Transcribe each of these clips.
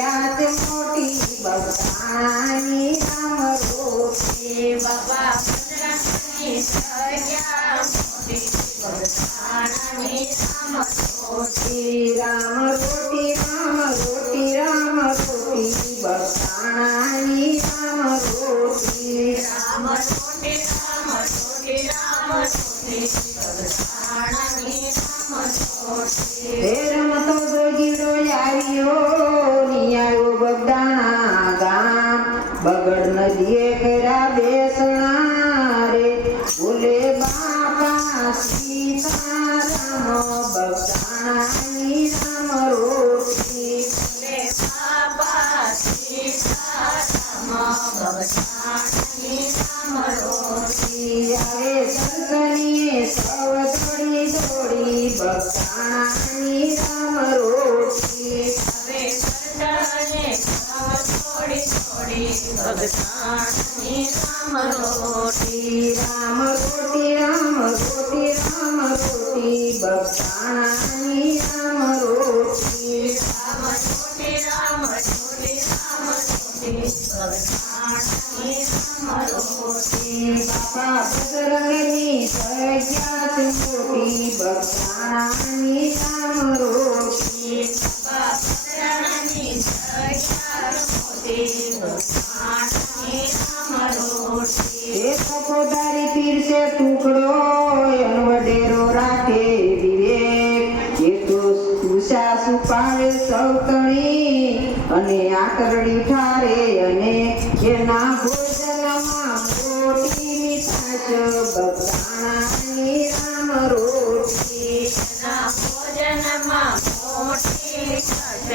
સહ્યાત મોટી બગદાણાની રામ રોટી બાબા બજરંગની સહ્યા મોટી બગદાણાની રામ રોટી રામ રોટી રામ રોટી રામ રોટી બગદાણાની રામ રોટી રામ રોટી રામ રોટી રામ રોટી બગદાણાની રામ રોટી હે રમતો જોગીડો આવ્યો નિયાળો બગદાણા ગામ બગડ નદીએ કર્યા બેસણા રે બોલે બાપા સીતારામ બગદાણાની રામ રોટી લે બાબા સીતારામ બગદાણાની રામ રોટી આવે સનસનીએ સૌ દોડી દોડી બગદાણાની રામ રોટી હવે સરદારને થોડી થોડી બગદાણાની રામ રોટી રામ રોટી રામ રોટી રામ રોટી બગદાણાની રામ રોટી રામ રોટી રામ રોટી રામ રોટી બગદાણાની રામ રોટી બાપા બજરંગની સહ્યાત મોટી બગદાણાની રામ રોટી બાબા બજરંગની સહ્યાત મોટી બગદાણાની રામ રોટી એ તપોદારી પીરસે ટુકડો વડેરો રાખે વિવેક એ તો ઉષા સુપાવે સૌતણી અને આકરડી ઠારે અને એના ભોજનમાં મોટી મીઠાશ બગદાણાની રામ રોટી ના ભોજનમાં મોટી મીઠાશ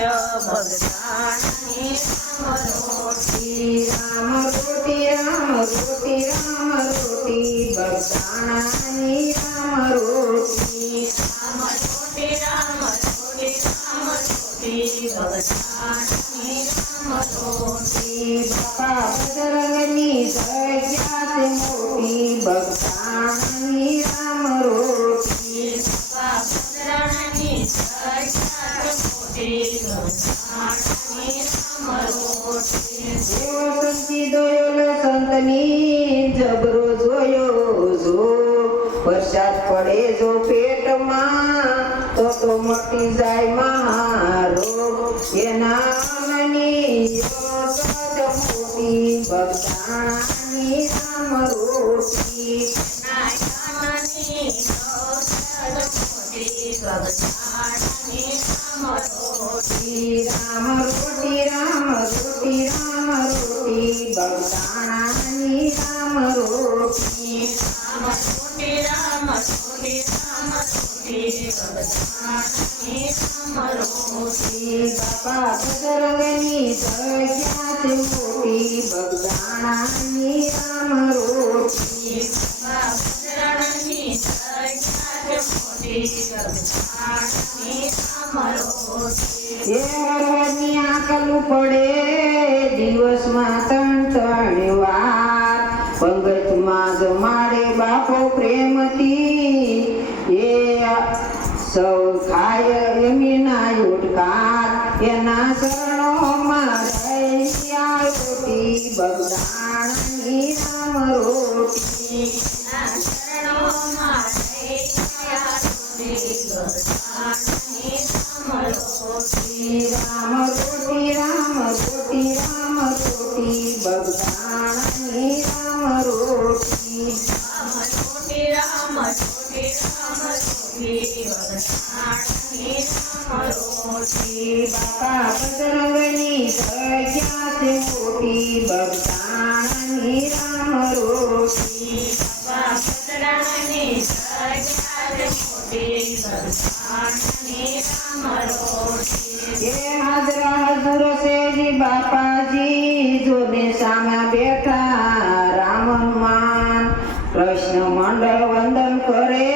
બગદાણાની રામ રોટી રામ રોટી રામ રોટી રામ રોટી બગદાણાની રામ રોટી રામ રોટી રામ રોટી રામ રોટી બગદાણાની રામ રોટી બાપા બજરંગની સહ્યાત મોટી બગદાણાની રામ રોટી બાબા બજરંગની સહ્યાત મોટી બગદાણાની રામ રોટી એવો સંતી દોયલ સંતની જબરો જોયો જો વરસાદ પડે જો પેટમાં તો મટી જાય મહારોગ એના મની યોગદ મોટી બગદાણાની રામ રોટી નાયણની ઔષધ મોટી બગદાણાની રામ રોટી રામ રોટી રામ રોટી રામ રોટી બગદાણાની રામ રોટી રામ રોટી રામ રોટી રામ રોટી બગદાણાની રામ રોટી બાપા બજરંગની સહ્યાત મોટી બગદાણાની રામ રોટી બાબા બજરંગની સહ્યાત મોટી બગદાણાની રામ રોટી એ હરની આકલું પડે દિવસમાં ત્રણ વાર પંગતમાં જમાડે બાપો પ્રેમથી એ સૌ ખાય એમના ઉઠકાર એના શરણોમાં રહ્યા રોટી બગદાણાની રામ રોટી ના શરણોમાં રહ્યા રોટી બગદાણાની રામ રોટી રામ રોટી રામ રોટી રામ રોટી બગદાણાની રામ રોટી રામ રોટી રામ રોટી રામ રોટી બગદાણાની રામ રોટી બાપા બજરંગની સહ્યાત મોટી બગદાણાની રામ રોટી બાબા બજરંગની સહ્યાત મોટી બગદાણાની રામ રોટી એ હાજરા હજુર સેજી બાપાજી જોને સામે બેઠા રામ હનુમાન કૃષ્ણ મંડળ વંદન કરે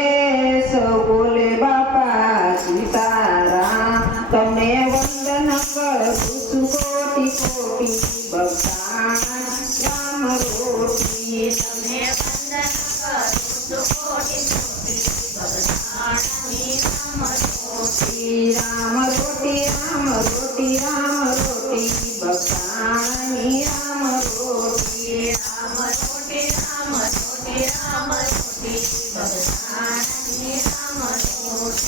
સૌ બોલે બાપા સીતારામ તમને વંદન કરું છું કોટી કોટી બગદાણા રામ રોટી તમને વંદન કરું છું કોટી કોટી બગદાણાની રામ રોટી રામ રોટી રામ રોટી રામ રોટી રોટી બખાણાની રામ રોટી રામ રોટી રામ રોટી રામ રોટી બધાની રામ રોટી